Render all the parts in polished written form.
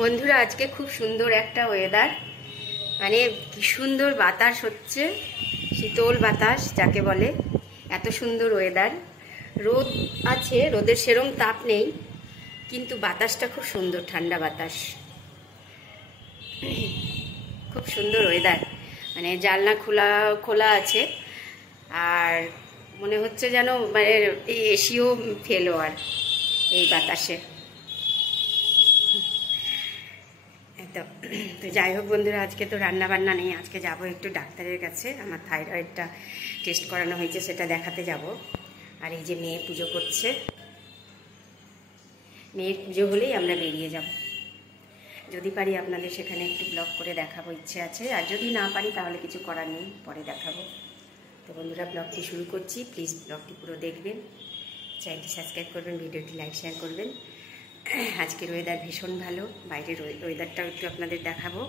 বন্ধুরা আজকে খুব সুন্দর একটা ওয়েদার, মানে কি সুন্দর বাতাস হচ্ছে, শীতল বাতাস যাকে বলে। এত সুন্দর ওয়েদার, রোদ আছে, রোদের সেরম তাপ নেই, কিন্তু বাতাসটা খুব সুন্দর, ঠান্ডা বাতাস, খুব সুন্দর ওয়েদার। মানে জানলা খোলা খোলা আছে, আর মনে হচ্ছে যেন মানে এই এসিও ফেলো আর এই বাতাসে। তো যাই হোক বন্ধুরা, আজকে তো রান্না বান্না নেই, আজকে যাব একটু ডাক্তারের কাছে। আমার থাইরয়েডটা টেস্ট করানো হয়েছে, সেটা দেখাতে যাব। আর এই যে মেয়ে পুজো করছে, মেয়ের পুজো হলেই আমরা বেরিয়ে যাব। যদি পারি আপনাদের সেখানে একটু ব্লগ করে দেখাবো, ইচ্ছে আছে। আর যদি না পারি তাহলে কিছু করার নেই, পরে দেখাবো। তো বন্ধুরা ব্লগটি শুরু করছি, প্লিজ ব্লগটি পুরো দেখবেন, চ্যানেলটি সাবস্ক্রাইব করবেন, ভিডিওটি লাইক শেয়ার করবেন। আজকের ওয়েদার ভীষণ ভালো, বাইরের ওয়েদারটাও একটু আপনাদের দেখাবো।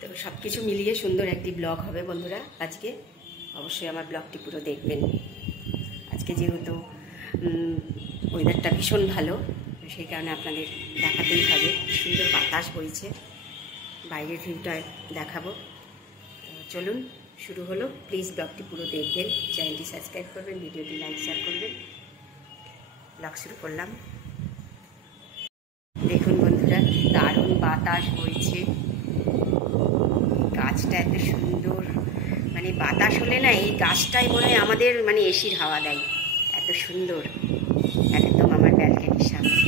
তো সব কিছু মিলিয়ে সুন্দর একটি ব্লগ হবে বন্ধুরা আজকে, অবশ্যই আমার ব্লগটি পুরো দেখবেন। আজকে যেহেতু ওয়েদারটা ভীষণ ভালো, সেই কারণে আপনাদের দেখাতেই হবে। সুন্দর বাতাস বইছে, বাইরের ভিউটা দেখাবো। চলুন শুরু হলো, প্লিজ ব্লগটি পুরো দেখবেন, চ্যানেলটি সাবস্ক্রাইব করবেন, ভিডিওটি লাইক শেয়ার করবেন। ব্লগ শুরু করলাম। দেখুন বন্ধুরা, দারুণ বাতাস বইছে, গাছটা এত সুন্দর, মানে বাতাস হলে না এই গাছটাই মনে হয় আমাদের মানে এসির হাওয়া দেয়, এত সুন্দর। একদম আমার ব্যালকনির সামনে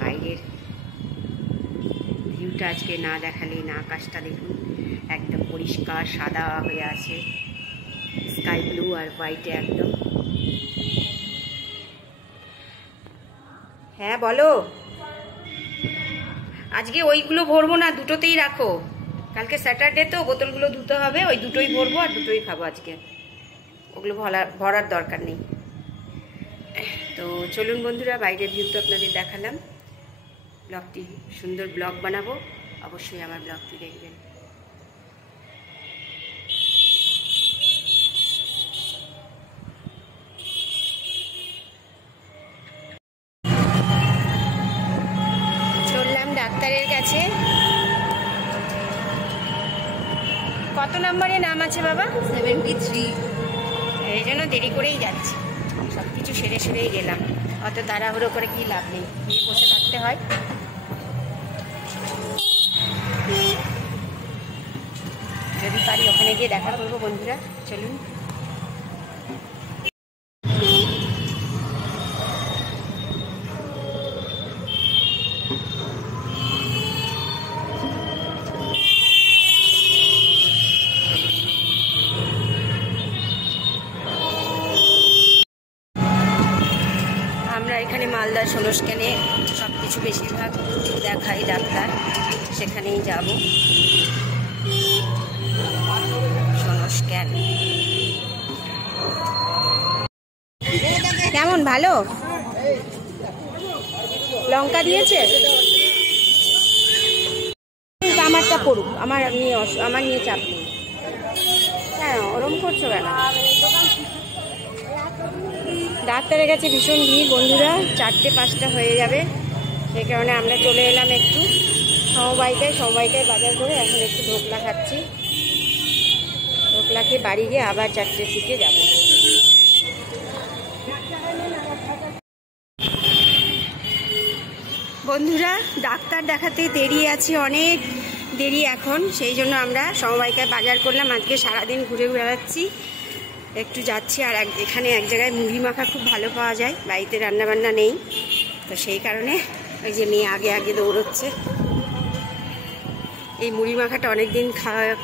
বাইরের ভিউটা আজকে না দেখালে না। আকাশটা দেখুন একদম পরিষ্কার সাদা হয়ে আছে, স্কাই ব্লু আর হোয়াইটে একদম। হ্যাঁ বলো, আজকে ওইগুলো ভরবো না, দুটোতেই রাখো। কালকে স্যাটারডে তো, বোতলগুলো ধুতে হবে, ওই দুটোই ভরবো আর দুটোই খাবো আজকে, ওগুলো ভরার দরকার নেই। তো চলুন বন্ধুরা, বাইরের ভিউ তো আপনাদের দেখালাম, ব্লগটি সুন্দর ব্লগ বানাবো, অবশ্যই আমার ব্লগটি দেখবেন। চললাম ডাক্তারের কাছে। কত নম্বরে নাম আছে বাবা? 73। এই জন্য দেরি করেই যাচ্ছি, সব কিছু সেরে সেরেই গেলাম, অত তাড়াহুড়ো করে কি লাভ নেই, গিয়ে বসে থাকতে হয়। যদি পারি ওখানে গিয়ে দেখা করবো বন্ধুরা, চলুন। আমরা এখানে মালদা সোনস্ক্যানে সব কিছু বেশিরভাগ দেখাই ডাক্তার, সেখানেই যাব। সোনস্ক্যান কেমন, ভালো? লঙ্কা দিয়েছে? আমারটা পড়ুক, আমার নিয়ে চাপ নেই। হ্যাঁ ওরম করছো কেন? ডাক্তারের কাছে ভীষণ ভিড় বন্ধুরা, 4টে-5টা হয়ে যাবে, সেই কারণে আমরা চলে এলাম একটু সমবায়িকায় বাজার করে। এখন একটু ঢোকলা খাচ্ছি, ঢোকলা খেয়ে বাড়ি গিয়ে আবার 4টের দিকে যাব। বন্ধুরা ডাক্তার দেখাতে দেরি আছে, অনেক দেরি এখন, সেই জন্য আমরা সমবায়িকায় বাজার করলাম। আজকে সারাদিন ঘুরে বেড়াচ্ছি, একটু যাচ্ছি। আর এখানে এক জায়গায় মুড়ি মাখা খুব ভালো পাওয়া যায়, বাড়িতে রান্নাবান্না নেই, তো সেই কারণে ওই যে মেয়ে আগে আগে দৌড়চ্ছে। এই মুড়ি মাখাটা অনেক দিন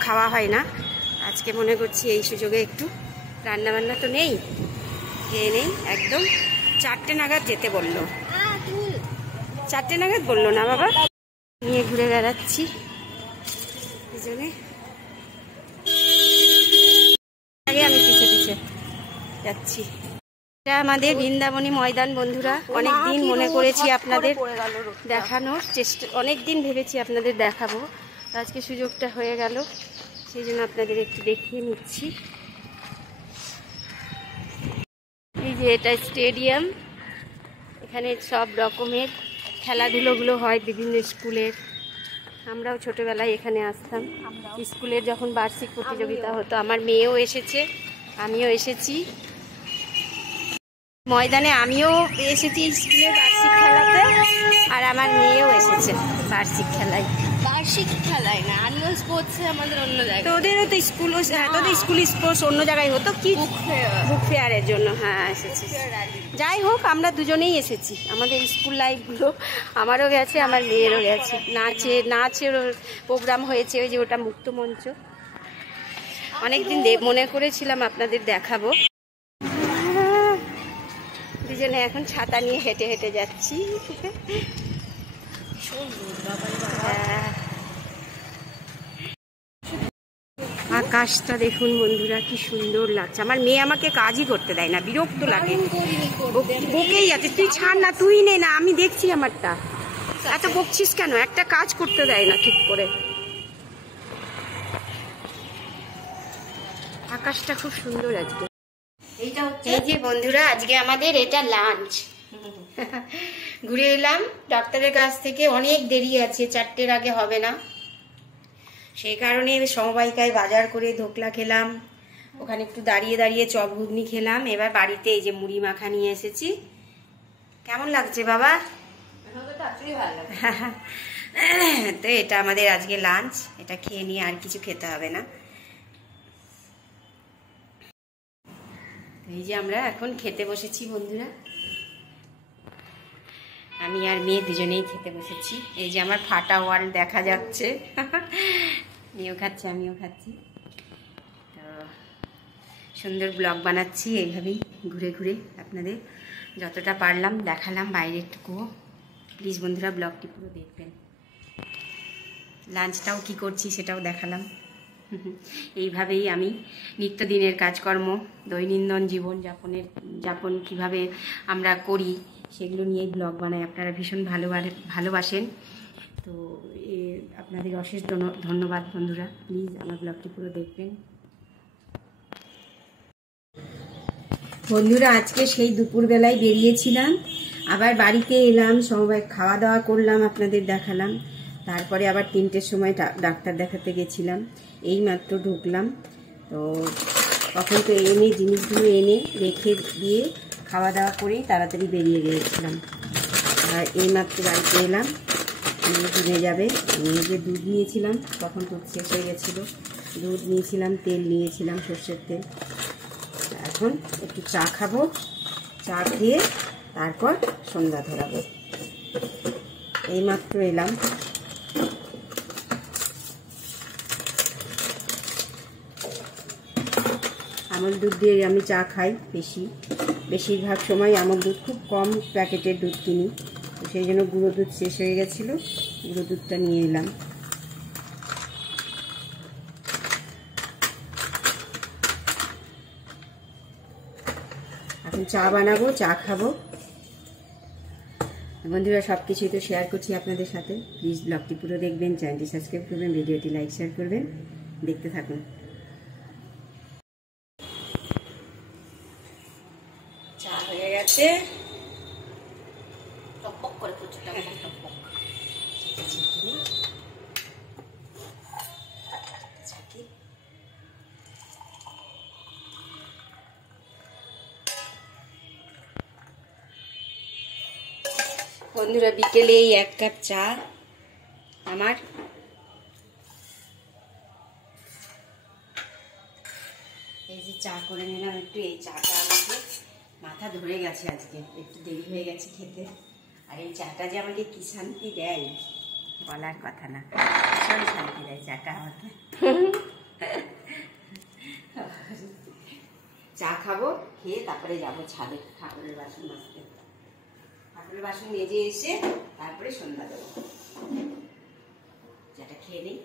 খাওয়া হয় না, আজকে মনে করছি এই সুযোগে একটু, রান্নাবান্না তো নেই, খেয়ে নেই। একদম 4টে নাগাদ যেতে বললো, 4টে নাগাদ বললো না বাবা, নিয়ে ঘুরে বেড়াচ্ছি এই জন্যে। আগে আমি পিছে পিছে যাচ্ছি। এটা আমাদের বৃন্দাবনী ময়দান বন্ধুরা, অনেকদিন মনে করেছি আপনাদের দেখানোর চেষ্টা, অনেকদিন ভেবেছি আপনাদের দেখাবো, আজকে সুযোগটা হয়ে গেল, সেই জন্য আপনাদের একটু দেখিয়ে নিচ্ছি। এই যে এটা স্টেডিয়াম, এখানে সব রকমের খেলাধুলোগুলো হয় বিভিন্ন স্কুলের। আমরাও ছোটোবেলায় এখানে আসতাম, স্কুলের যখন বার্ষিক প্রতিযোগিতা হতো। আমার মেয়েও এসেছে, আমিও এসেছি ময়দানে, আমিও এসেছি স্কুলের বার্ষিক খেলাতে, আর আমার মেয়েও এসেছে বার্ষিক খেলায়। বার্ষিক খেলায় না, অ্যানুয়াল স্পোর্টসে আমাদের অন্য জায়গায়। তোদেরও তো স্কুল, তোদের স্কুল স্পোর্টস অন্য জায়গায় হতো কি, বুক ফেয়ারের জন্য। হ্যাঁ এসেছি। যাই হোক, আমরা দুজনেই এসেছি। আমাদের স্কুল লাইফগুলো আমারও গেছে, আমার মেয়েরও গেছে। নাচের প্রোগ্রাম হয়েছে, ওই যে ওটা মুক্ত মঞ্চ। অনেকদিন মনে করেছিলাম আপনাদের দেখাবো। দুজনে এখন ছাতা নিয়ে হেঁটে হেঁটে যাচ্ছি। আকাশটা দেখুন বন্ধুরা, কি সুন্দর লাগছে। আমার মেয়ে আমাকে কাজই করতে দেয় না, বিরক্ত লাগে, বকেই যাচ্ছে। তুই ছাড় না, তুই নে না, আমি দেখছি আমারটা। এত বকছিস কেন? একটা কাজ করতে দেয় না ঠিক করে। আকাশটা খুব সুন্দর আজকে। এই যে বন্ধুরা, আজকে আমাদের এটা লাঞ্চ। ঘুরে এলাম ডাক্তারের কাছ থেকে, অনেক দেরি আছে, 4টের আগে হবে না। সেই কারণে সমবায়িকায় বাজার করে ধোকলা খেলাম, ওখানে একটু দাঁড়িয়ে দাঁড়িয়ে চপ ঘুগনি খেলাম। এবার বাড়িতে এই যে মুড়ি মাখা নিয়ে এসেছি। কেমন লাগছে বাবা? তো এটা আমাদের আজকে লাঞ্চ, এটা খেয়ে নিয়ে আর কিছু খেতে হবে না। এই যে আমরা এখন খেতে বসেছি বন্ধুরা, আমি আর মেয়ে দুজনেই খেতে বসেছি। এই যে আমার ফাটা ওয়াল দেখা যাচ্ছে, মেয়েও খাচ্ছে আমিও খাচ্ছি। তো সুন্দর ব্লগ বানাচ্ছি এইভাবেই, ঘুরে ঘুরে আপনাদের যতটা পারলাম দেখালাম বাইরেটুকুও। প্লিজ বন্ধুরা ব্লগটি পুরো দেখবেন। লাঞ্চটাও কি করছি সেটাও দেখালাম। এইভাবেই আমি নিত্যদিনের কাজকর্ম, দৈনন্দিন যাপন কিভাবে আমরা করি সেগুলো নিয়েই ব্লগ বানাই। আপনারা ভীষণ ভালোবাসেন, তো আপনাদের অশেষ ধন্যবাদ বন্ধুরা। প্লিজ আমার ব্লগটি পুরো দেখবেন। বন্ধুরা আজকে সেই দুপুরবেলায় বেরিয়েছিলাম, আবার বাড়িতে এলাম, সমবায় খাওয়া দাওয়া করলাম, আপনাদের দেখালাম। তারপরে আবার 3টের সময় ডাক্তার দেখাতে গেছিলাম, এই মাত্র ঢুকলাম। তো তখন তো জিনিসগুলো এনে রেখে দিয়ে খাওয়া দাওয়া করেই তাড়াতাড়ি বেরিয়ে গিয়েছিলাম। আর এই মাত্র বাড়িতে এলাম, মেয়ে কিনে যাবে। মেয়েকে দুধ নিয়েছিলাম, তখন দুধ শেষ হয়ে গেছিলো। দুধ নিয়েছিলাম, তেল নিয়েছিলাম, সর্ষের তেল। এখন একটু চা খাবো, চা খেয়ে তারপর সন্ধ্যা ধরাবো। এইমাত্র এলাম। আমল দুধ দিয়ে আমি চা খাই বেশিরভাগ সময়। আমল দুধ খুব কম প্যাকেটের দুধ কিনি, তো সেই জন্য গুঁড়ো দুধ শেষ হয়ে গেছিলো, গুঁড়ো দুধটা নিয়ে এলাম। এখন চা বানাবো, চা খাবো। বন্ধুরা সব কিছুই তো শেয়ার করছি আপনাদের সাথে। প্লিজ ব্লগটি পুরো দেখবেন, চ্যানেলটি সাবস্ক্রাইব করবেন, ভিডিওটি লাইক শেয়ার করবেন। দেখতে থাকুন। চা হয়ে গেছে, টকবক করে প্রচুর টকবক। বন্ধুরা বিকেলে এই 1 কাপ চা আমার। এই যে চা করে নিলাম একটু। এই চাটা আমাকে মাথা ধরে গেছে, আজকে একটু দেরি হয়ে গেছে খেতে। আর এই চাটা যে আমাকে কি শান্তি দেয় বলার কথা না, ভীষণ শান্তি দেয় চাটা আমাকে। চা খাবো, খেয়ে তারপরে যাবো ছাদে ঠাকুরের বাসন মাজতে। ঠাকুরের বাসন মেজে এসে তারপরে সন্ধ্যা দেবো। চাটা খেয়ে নেই।